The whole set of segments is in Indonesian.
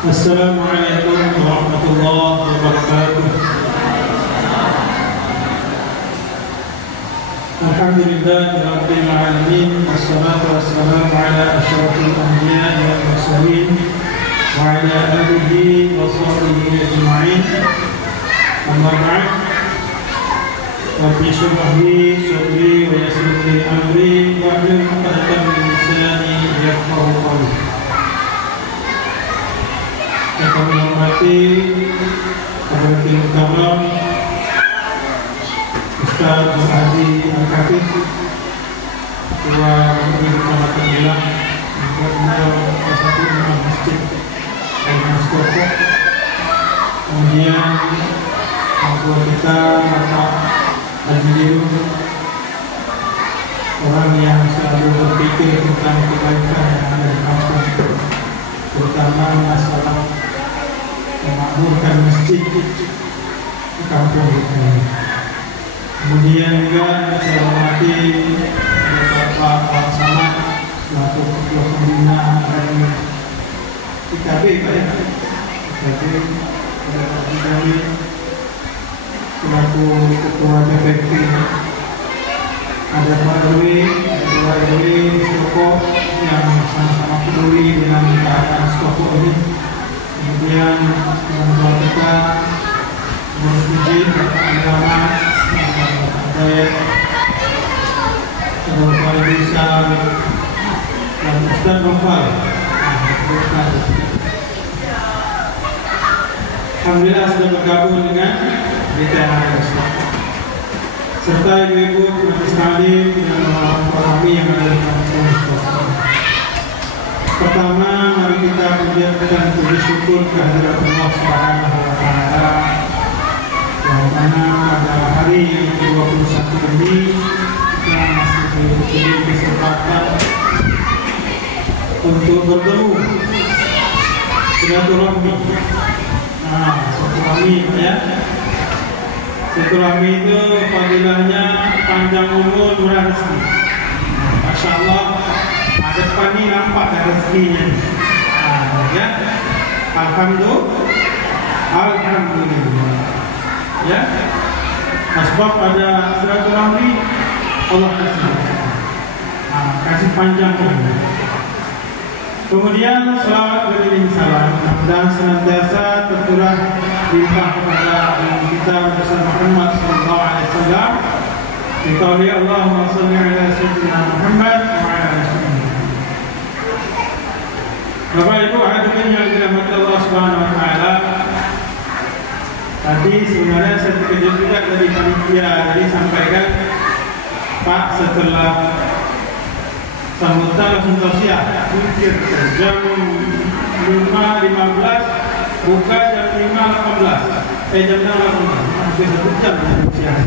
Assalamualaikum warahmatullahi wabarakatuh. Alhamdulillahirabbil alamin, wassalatu wassalamu ala asyrafil anbiya'i wal mursalin wa ala alihi wa sahbihi ajma'in. Amma ba'd. Rabbi shrah li sadri wa yassir li amri wahlul 'uqdatam min lisani yafqahu qawli. Yang kami hormati Hadratul Karam Ustaz Muhammad Al-Khatib, Ketua Kecamatan Bilang, juga satu imam masjid Al-Mustofa. Kemudian ketua kita Bapak Al-Jiru, orang yang selalu berpikir tentang kebaikan yang ada di kampung, terutama masalah memakmurkan masjid di kampung ini. Kemudian juga saya hormati Bapak Samad selaku Ketua Pembina dari IKB, kami selaku Ketua DPP, ada Pak Dewi, Ketua Dewi Stoko yang sama-sama peduli dengan keadaan Stoko ini. Kemudian ketua kita Masjid Agama Dayat Bapak Bisa dan Ustaz Nofal. Alhamdulillah sudah bergabung dengan BTN serta ibu-ibu Majelis Taklim dan orang yang ada di kampung Mustofa. Pertama, mari kita panjatkan puji syukur kehadirat Allah Subhanahu wa Ta'ala, yang mana pada hari yang ke-21 ini kita masih diberi kesempatan untuk bertemu silaturahmi. Silaturahmi ya. Silaturahmi itu fadilahnya panjang umur, murah rezeki. Masya Allah. Ada depan ini nampak rezekinya. Ya. Alhamdulillah. Ya. Sebab ada silaturahmi Allah kasih. Kasih panjang umur. Kemudian selawat beriring salam dan senantiasa tercurah limpah kepada kita bersama Muhammad sallallahu alaihi wasallam. Kita lihat Allahumma shalli ala sayyidina Muhammad wa ala alihi. Bapak Ibu hadirin yang dirahmati Allah Subhanahu wa Ta'ala, tadi sebenarnya saya terkejut juga dari panitia tadi sampaikan Pak setelah sambutan langsung sosial pikir jam 5.15 buka jam 5.18 jam 6.18 hampir 1 jam sosial.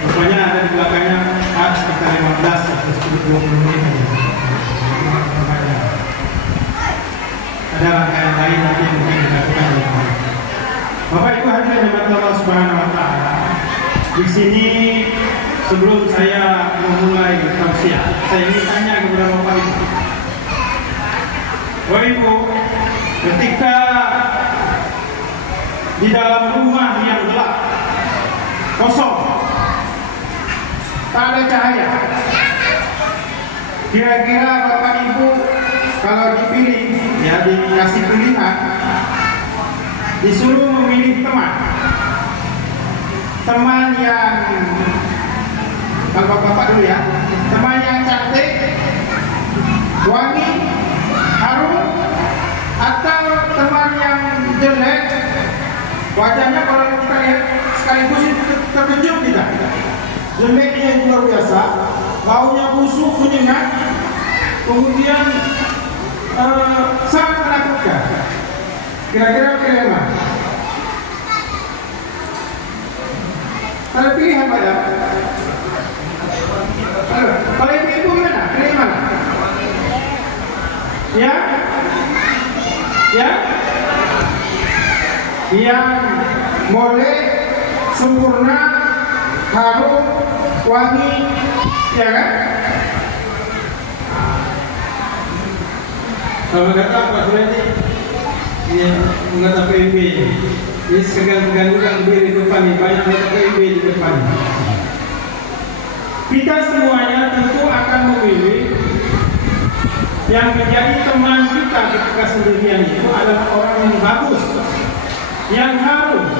Rupanya ada di belakangnya sekitar 15 atau 20 menit aja. Ada rangkaian lain nanti yang mungkin dilakukan oleh Bapak Ibu hadirin yang Allah Subhanahu wa Ta'ala. Di sini sebelum saya memulai tausiah, saya ingin tanya kepada Bapak Ibu. Bapak Ibu, ketika di dalam rumah yang gelap, kosong, tak ada cahaya, kira-kira Bapak Ibu kalau dipilih, ya dikasih pilihan, disuruh memilih teman yang, kalau bapak dulu ya, teman yang cantik, wangi, harum, atau teman yang jelek, wajahnya kalau kita lihat sekaligus terkejut tidak, jeleknya yang luar biasa, baunya busuk, menyengat, kemudian sangat menakutkan. Kira-kira mana? Ada pilihan Pak ya? Kalau ibu gimana? Pilih mana? Ya? Ya? Yang molek, sempurna, harum, wangi, ya kan? Kalau kata Pak Suradi, dia mengata PIB. Ini segan-segan berdiri di depan ini, banyak kata PIB di depan. Kita semuanya tentu akan memilih yang menjadi teman kita ketika sendirian itu adalah orang yang bagus, yang harum,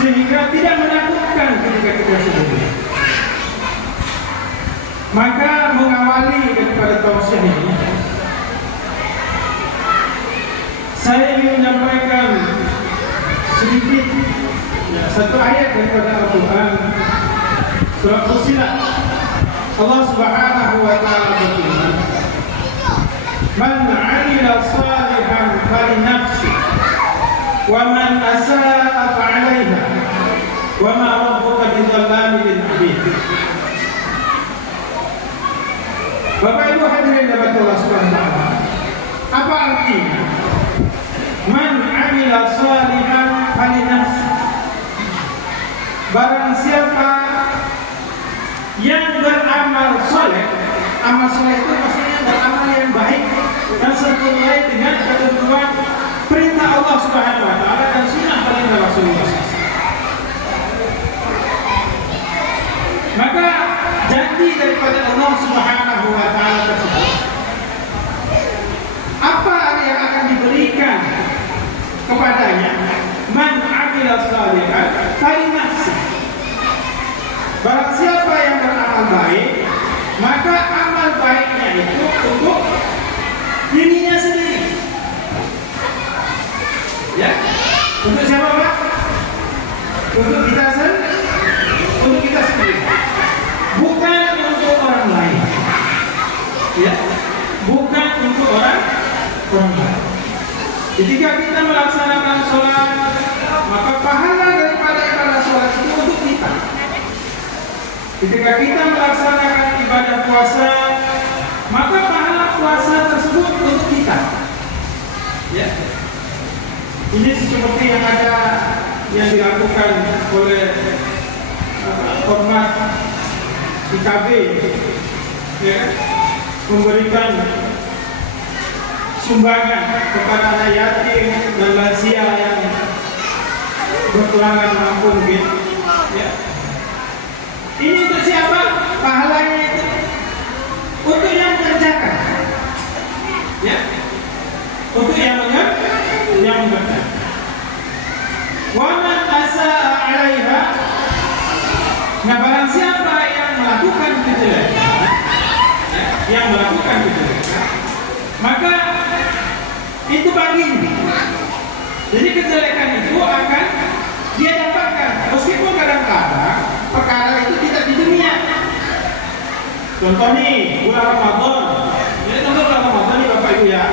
sehingga tidak menakutkan ketika kita sendirian. Maka mengawali daripada tausiah ini, saya ingin menyampaikan sedikit satu ayat daripada Al-Quran surat Fussilat. Allah Subhanahu wa taala berfirman, "Man 'amila shalihan falinafsi wa man asaa fa'alaiha wa ma rabbuka bidzallamin lil 'abid." Bapak Ibu hadirin dirahmati Allah Subhanahu wa taala. Apa artinya? Man 'amila shalihan falinafsi. Barang siapa yang beramal soleh, amal soleh itu maksudnya beramal yang baik dan sesuai dengan ketentuan perintah Allah Subhanahu wa taala dan sunnah baginda Rasulullah SAW. Maka janji daripada Allah Subhanahu wa taala tersebut, apa yang akan diberikan kepadanya? Man 'amila shalihan falinafsi. Barang siapa yang beramal baik, maka amal baiknya itu untuk dirinya sendiri. Ya, untuk siapa Pak? Untuk kita sendiri. Bukan untuk orang lain. Ya, bukan untuk orang lain. Ketika kita melaksanakan sholat, maka pahala daripada ibadah sholat itu untuk kita. Ketika kita melaksanakan ibadah puasa, maka pahala puasa tersebut untuk kita. Ya. Ini seperti yang dilakukan oleh Ormas IKB, ya, memberikan sumbangan kepada anak yatim dan lansia yang berkelangan mampu mungkin. Ya. Ini untuk siapa? Pahalanya itu untuk yang mengerjakan, ya, untuk yang mengerjakan. Wa man asaa 'alaiha. Nah, barang siapa yang melakukan kejelekan, ya, maka itu baginya. Jadi kejelekan itu akan dia dapatkan, meskipun kadang-kadang perkara itu tidak di dunia. Contoh nih, bulan Ramadan. Jadi contoh bulan Ramadan nih Bapak Ibu ya.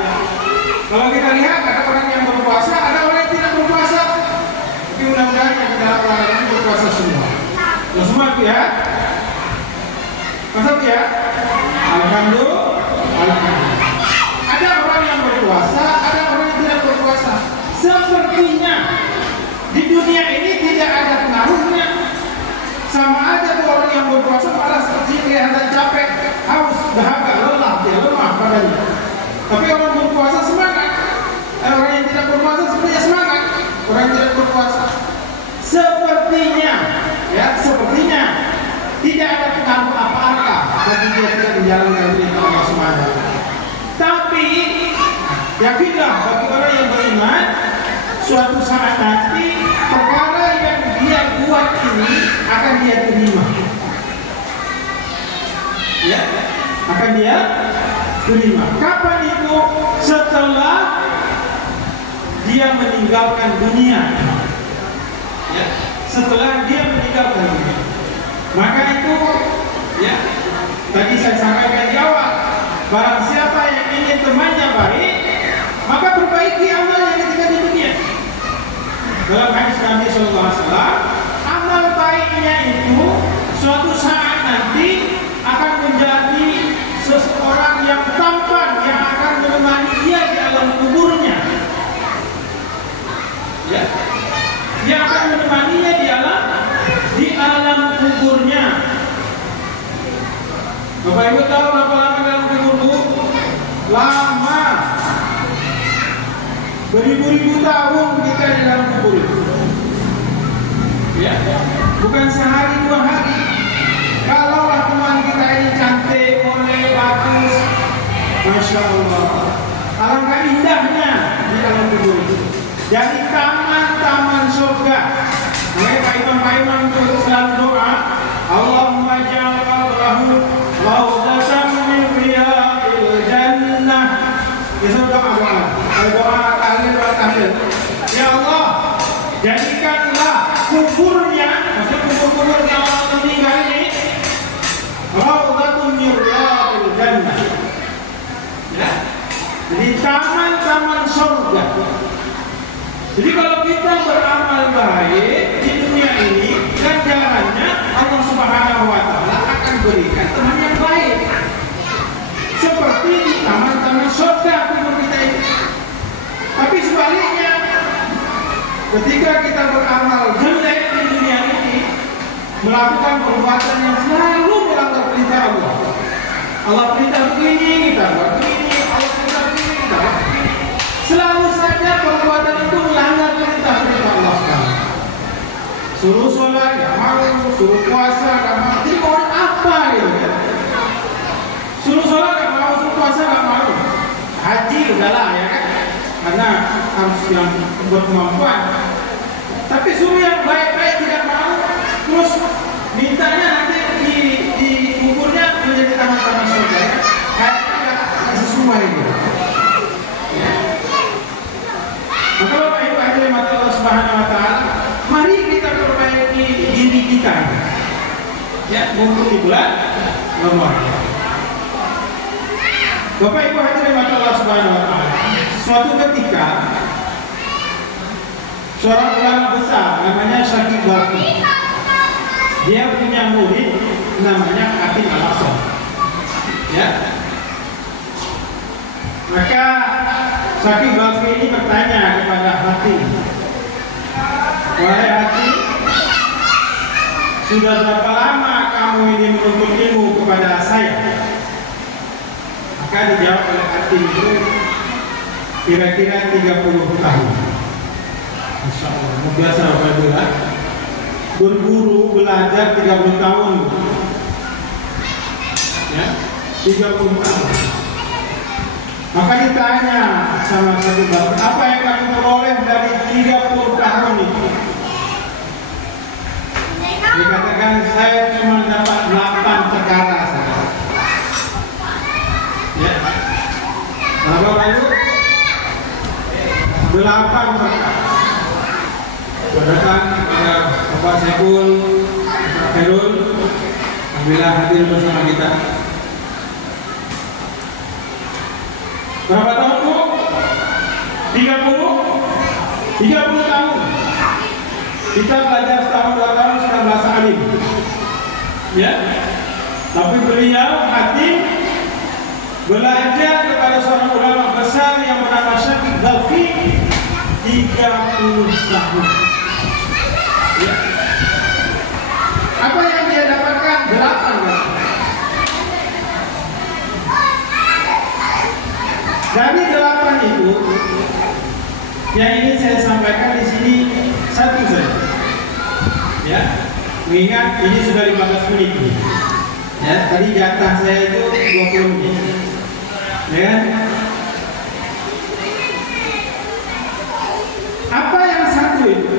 Kalau kita lihat ada orang yang berpuasa, ada orang yang tidak berpuasa. Tapi mudah-mudahan yang dalam bulan ini berpuasa semua. Ya semua ya. Masa ya? Alhamdulillah. Ada orang yang berpuasa, ada orang yang tidak berpuasa. Sepertinya di dunia ini tidak ada pengaruhnya. Sama aja tuh orang yang berpuasa malah seperti kelihatan capek, haus, dahaga, lelah, dia lemah badannya. Tapi orang berpuasa semangat. Orang yang tidak berpuasa sepertinya semangat. Orang yang tidak berpuasa sepertinya tidak ada pengaruh apa-apa bagi dia tidak menjalankan perintah Allah Subhanahu wa taala. Tapi yakinlah bagi orang yang beriman, suatu saat nanti perkara yang dia buat ini akan dia terima. Ya, akan dia terima. Kapan itu? Setelah dia meninggalkan dunia. Ya, setelah dia meninggalkan dunia. Maka itu, ya, tadi saya sampaikan di awal, barang siapa yang ingin temannya baik, maka perbaiki amalnya ketika di dunia. Dalam hadis Nabi SAW, amal baiknya itu suatu saat nanti akan menjadi seseorang yang tampan yang akan menemani dia di alam kuburnya. Ya, dia akan menemaninya di alam kuburnya. Bapak Ibu tahu berapa lama dalam kubur Bu? lama, beribu-ribu tahun kita di dalam kubur itu. Ya, bukan sehari dua hari. Kalau teman kita ini cantik, molek, bagus, masya Allah, alangkah indahnya di dalam kubur itu. Jadi taman-taman surga. Mereka imam-imam itu selalu doa, Allahumma ja'al lahu raudatan min riyadil jannah. Itu doa-doa. Doa tahlil. Ya Allah, jadikanlah kuburnya, maksudnya kubur-kubur yang orang meninggal ini, raudatun min riyadil jannah. Ya. Jadi taman-taman surga. Jadi kalau kita beramal baik di dunia ini, ganjarannya Allah Subhanahu wa Ta'ala akan berikan teman yang baik. Seperti di taman-taman surga kubur kita ini. Tapi sebaliknya, ketika kita beramal jelek di dunia ini, melakukan perbuatan yang selalu melanggar perintah Allah. Allah perintah begini, kita buat begini. Allah perintah begini, kita buat begini. Selalu saja perbuatan itu melanggar perintah-perintah Allah SWT. Suruh sholat, gak mau. Suruh puasa, gak mau. Jadi mau apa gitu ya? Suruh sholat, gak mau. Suruh puasa, gak mau. Haji udahlah ya kan? Karena harus yang berkemampuan. Tapi suruh yang baik-baik tidak mau. Terus mintanya nanti di kuburnya menjadi taman-taman surga ya? Kayaknya gak sesuai gitu. Maka Bapak Ibu hadirin Allah Subhanahu wa Ta'ala, mari kita perbaiki diri kita. Ya, mumpung di bulan Ramadan. Bapak Ibu hadirin Allah Subhanahu wa Ta'ala, suatu ketika seorang ulama besar namanya Syakib Balqi, dia punya murid namanya Hatim Al-Aqsa. Ya. Maka Syakib Balqi ini bertanya kepada Hatim, wahai Hatim, sudah berapa lama kamu ini menuntut ilmu kepada saya? Maka dijawab oleh Hatim itu kira-kira 30 tahun. Masya Allah, biasa Bapak Ibu ya, berguru belajar 30 tahun. Ya, 30 tahun. Maka ditanya sama Syakib Balqi, apa yang kamu peroleh dari 30 tahun itu? Dikatakan saya cuma dapat 8 perkara saja. Ya. Lalu 8 perkara. Saudara kepada Bapak Saiful, Bapak Khairul, alhamdulillah hadir bersama kita. Berapa tahun Bu? 30 tahun. Kita belajar setahun 2 tahun sudah bahasa alim. Ya. Tapi beliau Hatim belajar kepada seorang ulama besar yang bernama Syakib Balqi 30 tahun. Ya. Apa yang dia dapatkan? 8 kan? Dari 8 itu, yang ingin saya sampaikan di sini satu saja. Ya, mengingat ini sudah 15 menit. Ya, tadi jatah saya itu 20 menit. Ya. Apa yang satu itu?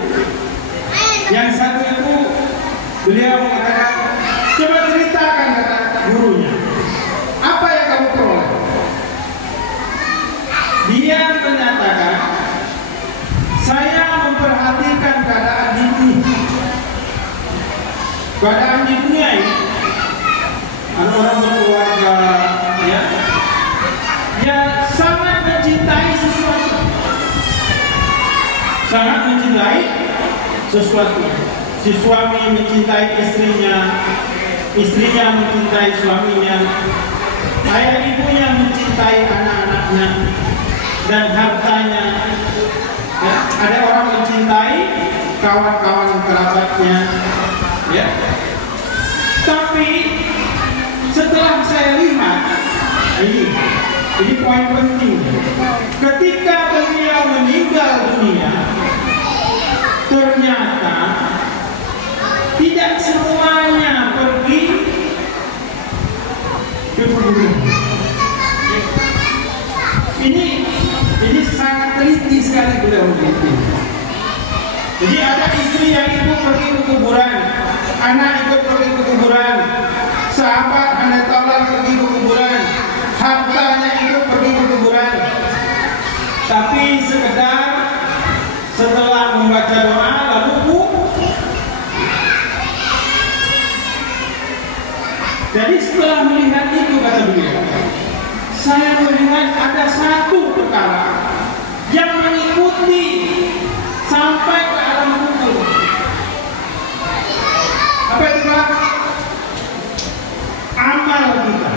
Yang satu itu beliau mengatakan, coba ceritakan kata gurunya. Apa yang kamu peroleh? Dia menyatakan, saya memperhatikan keadaan di dunia. Keadaan di dunia ini, orang berkeluarga, ya sangat mencintai sesuatu. Sangat mencintai sesuatu. Si suami mencintai istrinya, istrinya mencintai suaminya, ayah ibunya mencintai anak-anaknya dan hartanya. Ya, ada orang mencintai kawan-kawan kerabatnya, ya. Tapi setelah saya lihat ini poin penting. Ketika beliau meninggal dunia, ternyata tidak semuanya pergi ke kuburan. Ini sangat teliti sekali beliau meneliti. Jadi ada istri yang ikut pergi ke kuburan, anak ikut pergi ke kuburan, sahabat anda tolong pergi ke kuburan, hartanya ikut pergi ke kuburan. Tapi sekedar setelah membaca doa lalu jadi setelah melihat itu kata beliau, saya melihat ada satu perkara yang mengikuti sampai ke alam kubur. Apa itu Pak? Amal kita.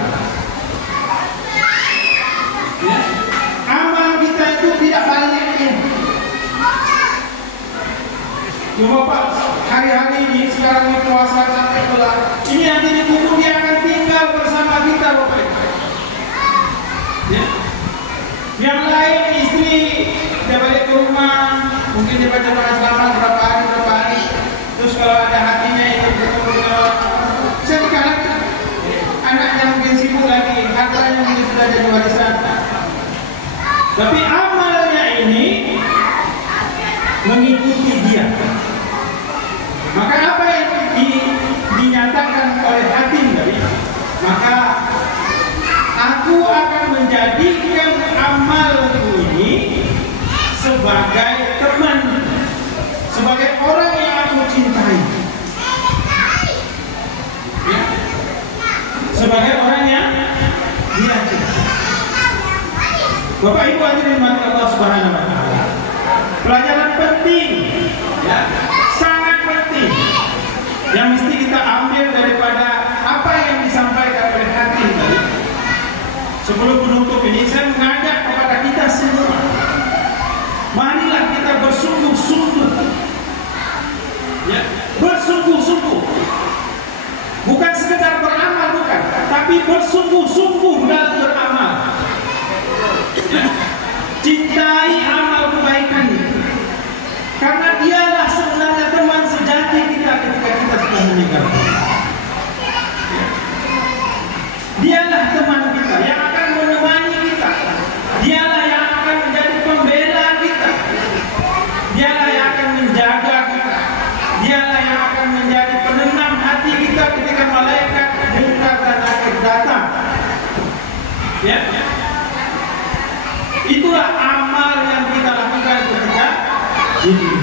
Ya. Amal kita itu tidak baliknya. Coba Pak, hari-hari ini sekarang ini puasa sampai kelar. Ini nanti di kubur dia akan tinggal bersama kita Bapak. Ya. Yang lain istri dia balik ke rumah, mungkin dia baca doa selamat berapa hari, terus kalau ada hatinya itu bertemu dengan orang, bisa dikalahkan. Anaknya mungkin sibuk lagi, hartanya mungkin sudah jadi warisan. Tapi amalnya ini mengikuti dia. Maka apa yang dinyatakan oleh hakim tadi, maka aku akan menjadikan amalku ini sebagai teman, sebagai orang yang aku cintai, ya. Sebagai orang yang dia cintai. Bapak Ibu hadirin dirahmati Allah Subhanahu wa taala. Pelajaran penting, ya, sangat penting yang mesti kita ambil daripada apa yang disampaikan oleh hakim tadi. Sebelum penutup ini saya mengajak kepada kita semua, marilah kita bersungguh-sungguh, ya, bersungguh-sungguh, bukan sekedar beramal, bukan, tapi bersungguh-sungguh dalam beramal. Ya. Cintai amal kebaikan itu, karena dialah sebenarnya teman sejati kita ketika kita sudah meninggal. Ya. Dialah teman kita yang akan menemani kita, dialah yang akan menjadi pembela kita, dialah yang akan menjaga kita, dialah yang akan menjadi penenang hati kita ketika malaikat munkar dan nakir datang. Ya. Itulah amal yang kita lakukan ketika hidup.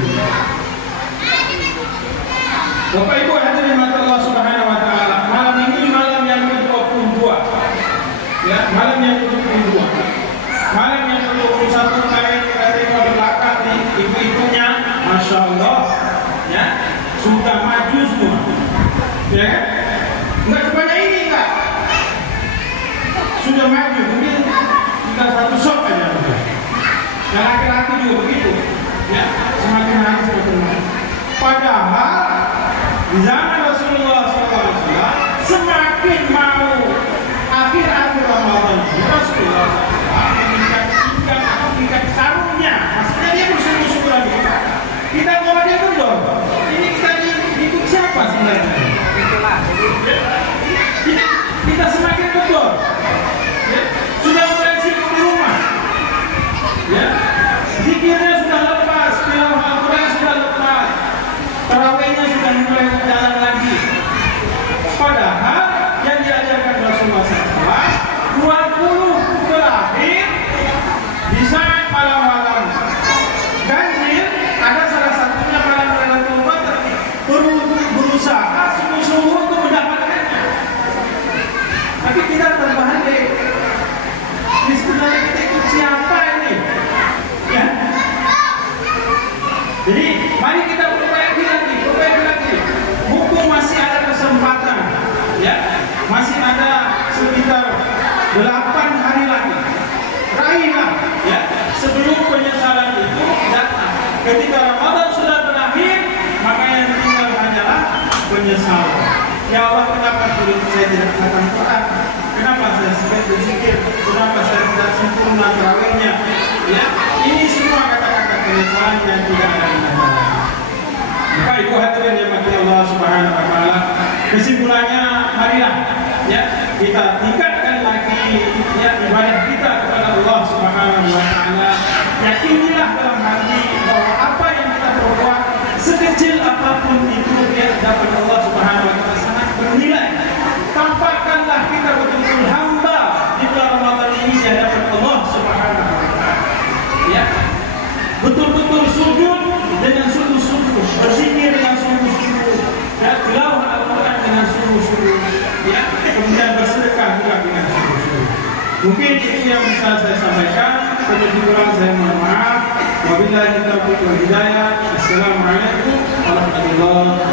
Bapak Ibu hadirin Allah Subhanahu wa taala, malam ini malam yang ke-22. Ya, malam yang ke-22. Malam yang ke-21 kalian kita tengok di belakang nih, ibu-ibunya Masya Allah, ya, sudah maju semua. Ya, enggak sebanyak ini enggak. Sudah maju, mungkin kita satu sok aja. Yang laki-laki juga begitu. Ya, semakin hari semakin maju. Padahal di zaman Rasulullah SAW semakin mau akhir-akhir Ramadan, Rasulullah SAW meningkat sarungnya. Maksudnya dia bersungguh-sungguh lagi. Kita mau dia kendor. Ini kita ikut siapa sebenarnya? Kita semakin kendor. Ya, sudah mulai sibuk di rumah. Ya, zikirnya sudah lepas, tilawah Al-Quran sudah lepas, tarawihnya sudah mulai jalan lagi. Padahal yang diajarkan Rasulullah SAW 20 terakhir di saat malam-malam ganjil, ada salah satunya malam Lailatul Qadar, berusaha sungguh-sungguh untuk mendapatkannya. Tapi kita terbalik. Ini sebenarnya kita ikut siapa ini? Ya. Jadi mari kita perbaiki lagi. Mumpung masih ada kesempatan, ya, masih ada sekitar 8 hari lagi. Raihlah, ya, sebelum penyesalan itu datang. Ketika Ramadan sudah berakhir, maka yang tinggal hanyalah penyesalan. Ya Allah, kenapa dulu saya tidak katakan Quran? Kenapa saya berzikir? Kenapa saya tidak sempurna terawihnya? Ya, ini semua kata-kata kelemahan yang tidak ada manfaatnya. Maka ibu hadirin yang mati Allah Subhanahu Wa Taala, kesimpulannya marilah ya kita tingkatkan lagi ya ibadah kita kepada Allah Subhanahu Wa Taala. Yakinilah dalam hati bahwa apa yang kita perbuat sekecil apapun itu ya dapat Allah Subhanahu Wa Taala sangat bernilai. Tampakkanlah kita betul-betul hamba di bulan Ramadan ini di hadapan Allah Subhanahu Wa Taala. Ya, betul-betul sujud dengan sungguh-sungguh, berzikir dengan sungguh-sungguh, dan tilawah Al-Quran dengan sungguh-sungguh, ya, kemudian bersedekah juga dengan sungguh-sungguh. Mungkin itu yang bisa saya sampaikan. Kebetulan saya mohon maaf. Wabillahi taufiq wal hidayah. Assalamualaikum warahmatullahi wabarakatuh.